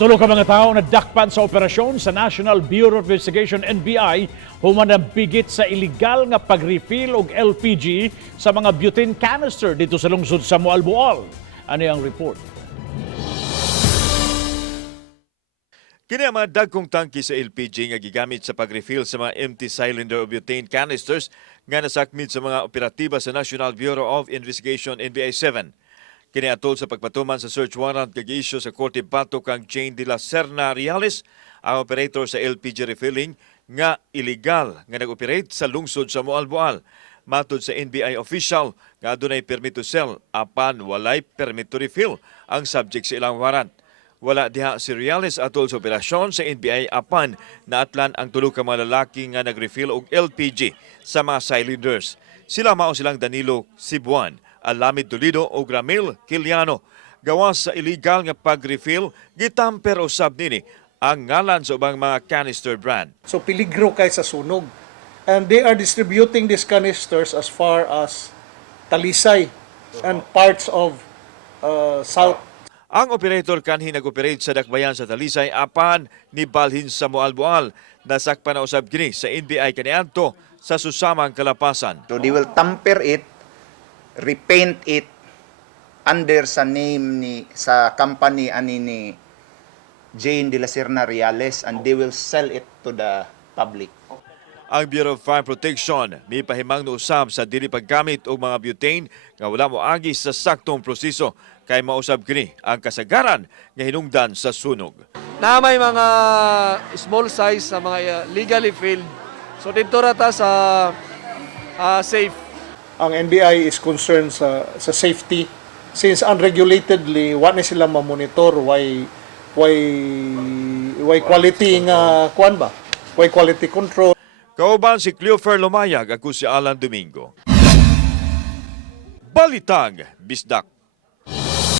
Tulo ka mga tao na dakpan sa operasyon sa National Bureau of Investigation NBI human nabigit sa illegal nga pag-refill og LPG sa mga butane canister dito sa lungsod sa Moalboal. Ano ang report? Kini ang mga dagkong tangki sa LPG nga gigamit sa pag-refill sa mga empty cylinder o butane canisters nga nasakmit sa mga operatiba sa National Bureau of Investigation NBI-7. Kini atol sa pagpatuman sa search warrant kag issue sa Korte Bato kang Jane de la Serna Reales, ang operator sa LPG refilling nga illegal nga nag-operate sa lungsod sa Moalboal. Matod sa NBI official nga adunay permit to sell apan walay permit to refill ang subject sa ilang warrant. Wala diha si Reales atol sa operasyon sa NBI apan naatlan ang tulo ka mga lalaki nga nag-refill og LPG sa mga cylinders. Sila mao silang Danilo Sibuan, Alamid Toledo o Gramil Kiliano. Gawas sa illegal nga pag-refill, gitamper usab nini ang ngalan sa ubang mga canister brand. So peligro kay sa sunog. And they are distributing these canisters as far as Talisay and parts of South. Ang operator kanhi nag-operate sa dakbayan sa Talisay apan ni balhin sa Moalboal. Nasakpan na usab kini sa NBI kaniadto sa susamang kalapasan. So they will tamper it, repaint it under sa name ni sa company ani ni Jane de la Serna Reales, and they will sell it to the public. Ang Bureau of Fire Protection may pahimang na usab sa dili paggamit og mga butane nga wala mo agi sa saktong proseso kay mausab kini ang kasagaran nga hinungdan sa sunog. Na may mga small size sa mga legally filled. So dito rata sa safe. Ang NBI is concerned sa safety since unregulatedly wa ni sila ma-monitor why quality nga kuan ba? Why quality control? Kauban si Cleofer Lumayag, ako si Alan Domingo. Balitang Bisdak.